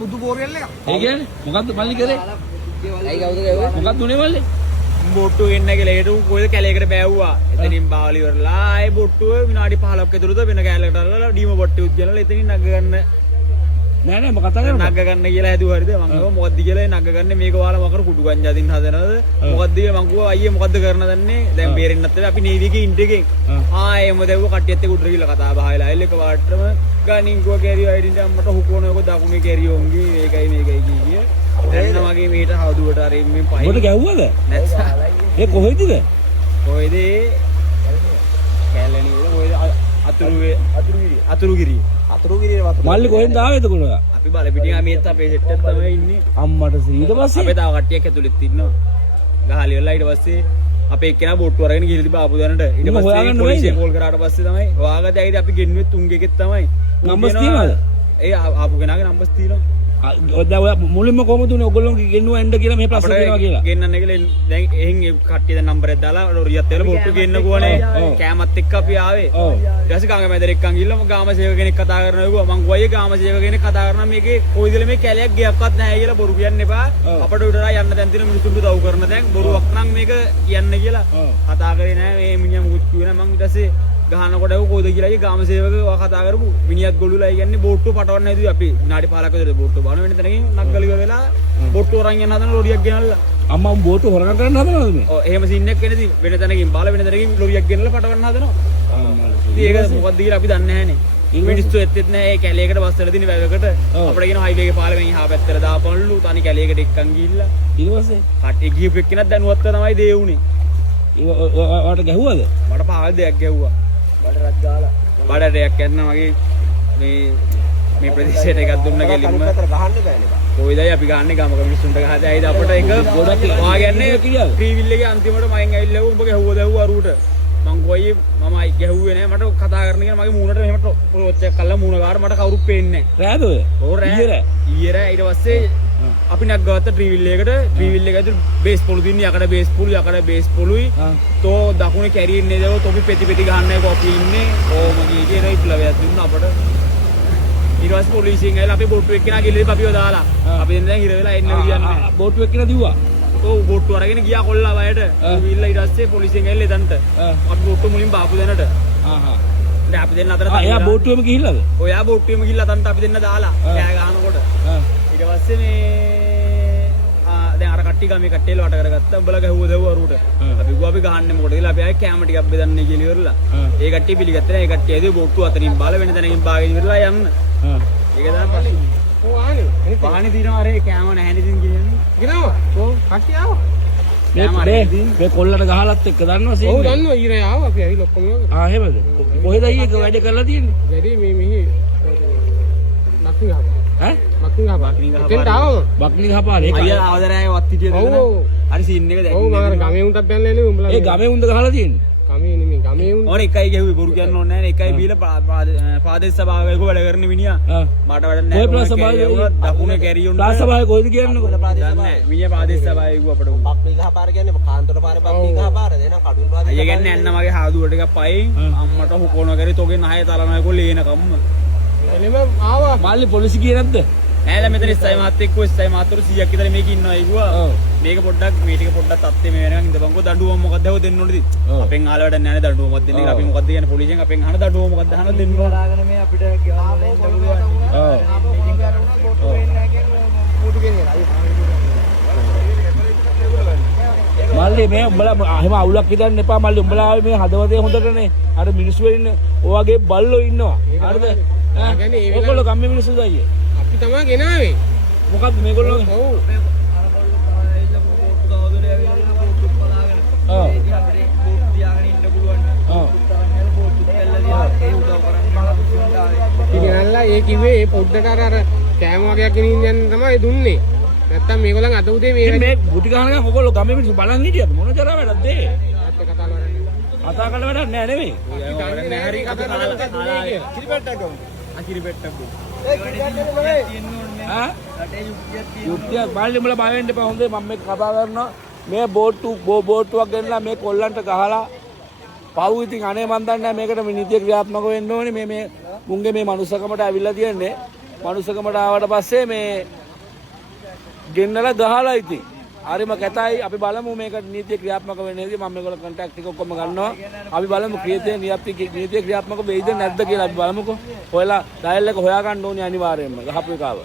බුදු බෝරියල් එක. ඒ කියන්නේ මොකද්ද මල්ලි කරේ? අයි කවුද ගැව්වේ? මොකක්ද උනේ මල්ලි? බොට්ටු එන්න කියලා ඒට කොයිද කැලේකට බෑවුවා. එතනින් බාවලි වරලා ආයේ බොට්ටුව විනාඩි 15ක් ඇතුළත වෙන කැලේකට අල්ලලා ඩීම බොට්ටුත් ගලලා එතනින් නග ගන්න. නෑ නෑ මොකක් කතා කරන්නේ? නග ගන්න කියලා හැදුවා හරිද? මම කිව්වා මොකද්ද කියලා නග ගන්න මේක ඔයාලා මකර කුඩු ගංජා දින්න හදනවද? මොකද්ද කියලා මම කිව්වා අයියේ මොකද්ද කරන්න දන්නේ? දැන් බේරෙන්නත් බැහැ අපි නේවි එකේ ඉන්ට් එකෙන්. ආයෙම දැව්ව කට්ටියත් එක්ක උඩට ගිහලා කතා බහලා එල්ල එක වාට්ටම ගානින් ගෝ කැරියෝ අයිඩෙන්ටි අම්මට හුකෝන එක දකුණේ කැරියෝන්ගේ මේකයි කිය. දැන් මගේ මෙහෙට හවුදුවට අර එම්මෙන් පහින්. මොකද ගැව්වද? නැත්නම් ඒ කොහෙදද? කොහෙද? කැලණි වල කොහෙද? අතුරුගිරිය වතුර. මල්ලි කොහෙන්ද ආවේ එතකොට? අපි බලපිටින් මේත් අපේ සෙට් එක තමයි ඉන්නේ. අම්මට ඊට පස්සේ අපේ තව කට්ටියක් ඇතුළෙත් ඉන්නවා. ගහලි වල ඊට පස්සේ අපේ එක්කෙනා බොට්ටු අරගෙන ගිහලා තිබ්බා ආපු දැනට. ඊට පස්සේ පොලිසිය කෝල් කරාට පස්සේ තමයි හොයාගත්තේ. ඇයිද අපි ගෙන්නුවේ තුන්ගෙකෙත් තමයි. නම්බර්ස් තියනවද? ඒ ආපු කෙනාගේ නම්බර්ස් තියෙනවා. ඔය මුලින්ම කොහොමද උනේ ඔයගොල්ලෝ ගෙන්නුවා එන්න කියලා මේ ප්‍රශ්න දෙනවා කියලා. ගෙන්නන්න කියලා දැන් එහෙන් ඒ කට්ටිය දැන් නම්බර් එක දාලා ලොරියත් එක්ක බොට්ටු ගෙන්නකුවනේ. කෑමත් එක්ක අපි ආවේ. ඊට පස්සේ ගංගා මැදට එක්කන් ගිහලා ගාම සේවක කෙනෙක් කතා කරනවා කිව්වා. මං ගෝයේ ගාම සේවක කෙනෙක් කතා කරනවා මේකේ කොයිදල මේ කැලයක් ගියක්වත් නැහැ කියලා බොරු කියන්න එපා. අපට උඩරා යන්න දැන් තියෙන මිනිස්සුන්ට දව් කරන දැන් බොරුවක් නම් මේක කියන්න කියලා කතා කරේ නැහැ. මේ මිනිහා මුකුත් කිව්වේ නැහැ. මං ඊට පස්සේ ගහනකොට ඒක කොයිද කියලා ගාම සේවක කතා කරපු මිනිහත් ගොළුලා කියන්නේ බෝට්ටුව පටවන්න හැදුවේ අපි විනාඩි 15ක විතර බෝට්ටුව බලන වෙන තැනකින් නග්ගල ඉවර වෙලා බෝට්ටුව අරන් යන හදන ලොරියක් ගෙනල්ලා අම්මා බෝට්ටුව හොරගම් කරන්න හදනවද මේ? ඔව් එහෙම සීන් එකක් එනදී වෙන තැනකින් බාල වෙන තැනකින් ලොරියක් ගෙනල්ලා පටවන්න හදනවා. ඉතින් ඒක මොකක්ද කියලා අපි දන්නේ නැහනේ. මිනිස්සු එත්තෙත් නැහැ. ඒ කැලේකට බස් වල තියෙන වැවකට අපිට කියන හයිවේ එකේ පාලෙන් එහා පැත්තට දාපන්ලු තනි කැලේකට එක්කන් ගිහිල්ලා ඊට පස්සේ කට්ටිය ගිහපු එක්කෙනත් දැනුවත්ව තමයි දේ උනේ. ඔයාට ගැහුවද? මට පාවල් දෙයක් ගැහුවා. බඩරක් ගාලා. බඩරයක් යන්න මගේ මේ ප්‍රදේශයට එකක් දුන්න ගෙලින්ම අතර ගහන්න බෑනේ බා. කොයිදයි අපි ගහන්නේ ගමක මිනිස්සුන්ට ගහද ඇයිද අපිට ඒක ගොඩක් වාගන්නේ ටීවිල් එකේ අන්තිමට මගෙන් ඇවිල්ලා උඹ ගැහුවා දැව්වා අරුවට මං කොයි මම ගැහුවේ නෑ මට කතා කරන්න කියන මගේ මූණට මෙහෙම ඔච්චර කල්ලා මූණ ගාර මට කවුරුත් පේන්නේ නෑ රෑද ඔය? ඕ රෑ ඊයේ රෑ ඊට පස්සේ අපි නැග්ගවත්ත ට්‍රීවිල් එකකට ට්‍රීවිල් එක ඇතුළේ බේස් පොළු දින්නේ යකඩ බේස් පොළු යකඩ බේස් පොළුයි තෝ දකුණේ කැරියන්නේ දව තොපි පෙති පෙති ගහන්නේ කොපි ඉන්නේ ඕම ගියේ කියන ඉප්ලවයක් දුන්නා අපට ඊට පස්සේ පොලිසියෙන් ඇවිල්ලා අපි බොට්ටු එක්කෙනා ගිහලා අපිව දාලා අපි දැන් හිර වෙලා එන්න කියන්නේ බෝට්ටු එක්කෙනා දිව්වා ඔව් බොට්ටු අරගෙන ගියා කොල්ලා වයයට ඌවිල්ලා ඊට පස්සේ පොලිසියෙන් ඇවිල්ලා එතනට අපි බොට්ටු මුලින් බාපු දැනට දැන් අපි දෙන්න අතර එයා බෝට්ටුවෙම ගිහිල්ලාද? ඔයා බොට්ටුවෙම ගිහිල්ලා තන්ට අපි දෙන්න දාලා කෑ ගහනකොට ඊට පස්සේ මේ දැන් අර කට්ටිය ගමේ කට්ටියල වට කරගත්තා උඹලා ගැහුවා දැව්වා අරුවට අපි ගිහුවා අපි ගහන්නේ මොකටද කියලා අපි ආයේ කැම ටිකක් බෙදන්නේ කියලා ඉවරලා ඒ කට්ටිය පිළිගත්තා නෑ ඒ කට්ටිය ඇදී බොට්ටු අතරින් බාල වෙන තැනකින් බාගෙන ඉවරලා යන්න ඒක තමයි ප්‍රශ්නේ ඔව් ආනේ පාණි දිනවා අර කැම නැහැ නේද කියන්නේ ගිනවා ඔව් කට්ටිය ආවා මේ කොල්ලට ගහලත් එක්ක දන්නවා සීන් ඔව් දන්නවා ඊරේ ආවා අපි ඇවිල්ලා ඔක්කොම එහෙමද? කොහෙද අයියේ වැඩ කරලා තියෙන්නේ? වැඩි මේ මෙහි නක්කින් ඈ? මක්කින් ගහපා. එතෙන්ට ආවම. බක්ලි ගහපාන ඒක. අයියා ආවදරායේ වත් හිටියද ඔව් ඔව්. හරි සීන් එක දැක්කේ ඔව් මම අර ගමේ උන්ටත් බැලලා එන්නේ උඹලා. ඒ ගමේ උන්ද ගහලා තියෙන්නේ. ගමේ නෙමෙයි ගමේ උන්. ඕනේ එකයි ගැහුවේ බොරු කියන්න ඕනේ නැහැ නේ එකයි බීලා පාදේශ සභාවකයක වැඩ කරන මිනිහා මට වැඩ නැහැ. ඔය ප්‍රාස සභාවේ දකුණේ කැරියුන් ප්‍රාස සභාවේ කොහෙද කියන්නකො? දන්නේ නැහැ. මිනිහා පාදේශ සභාවේ ගිහුව අපට. බක්ලි ගහ පාර කියන්නේ කාන්තර පාරේ බක්ලි ගහ පාර දෙන කඩුල් පාර. අයියා කියන්නේ අන්න මගේ හාදුවට එකක් පයින් අම්මට හුකොන කරේ තෝගේ නහය තලනයකෝ ලේන කම්ම. එළෙම ආවා. මල්ලි පොලිසිය ගියේ නැද්ද? නෑලා මෙතන ඉස්සයි මාත් එක්ක ඉස්සයි මාතර 100ක් විතර මේක ඉන්නවා අයිගුවා. මේක පොඩ්ඩක් මේ ටික පොඩ්ඩක් තත්ත්වෙ මේ වෙනකන් ඉඳපන්කෝ දඬුවම මොකක්ද හො දෙන්න ඕනේද? අපෙන් ආල වැඩක් නෑනේ දඬුවමක් දෙන්නේ. අපි මොකක්ද කියන්නේ පොලිසියෙන් අපෙන් අහන දඬුවම මොකක්ද අහන දෙන්න ඕන. දාගෙන මේ අපිට ගෙවල් වල ඉන්න පුළුවන්. මල්ලි මේ උඹලා එහෙම අවුලක් හිතන්න එපා මල්ලි උඹලා ආවේ මේ හදවතේ හොඳටනේ අර මිනිස්සු වෙන්න ඔයගේ බල්ලෝ ඉන්නවා හරිද ඔයගොල්ලෝ ගම්මේ මිනිස්සුද අයියේ අපි තමයි ගෙනාවේ මොකද්ද මේගොල්ලෝ ඔව් ඉතින්ලා ඒ කිව්වේ ඒ පොඩ්ඩට අර කෑම වගේක් ගෙනින්න යන්න තමයි දුන්නේ නැත්තම් මේගොල්ලන් අද උදේ මේ ගුටි ගහන ගමන් ඔයගොල්ලෝ ගම්මේ මිනිස්සු බලන් හිටියද මොන තරම් වැඩක්ද ඒ කතා කරලා කතා කරලා වැඩක් නෑ නෙමෙයි හරි අපි කිරිපෙට්ටක් කිරිපෙට්ටක් යුක්තියක් බාල්ලි උඹලා බය වෙන්න එපා හොඳේ මම මේක කතා කරනවා මේ බෝට්ටුවක් ගෙනලා මේ කොල්ලන්ට ගහලා පව් ඉතින් අනේ මන් දන්නේ නැහැ මේකට මේ නීතිය ක්‍රියාත්මක වෙන්න ඕනේ මේ මුංගේ මේ මනුස්සකමට ඇවිල්ලා තියන්නේ මනුස්සකමට ආවට පස්සේ මේ ගෙන්නලා ගහලා ඉතින් හරිම කැතයි. අපි බලමු මේක නීතිය ක්‍රියාත්මක වෙන්නේ නැති. මම මේගොල්ලෝ කන්ටැක්ට් එක ඔක්කොම ගන්නවා. අපි බලමු නීතිය ක්‍රියාත්මක වෙයිද නැද්ද කියලා අපි බලමුකෝ. ඔයාලා ඩයල් එක හොයාගන්න ඕනේ අනිවාර්යයෙන්ම ගහපු එකාව.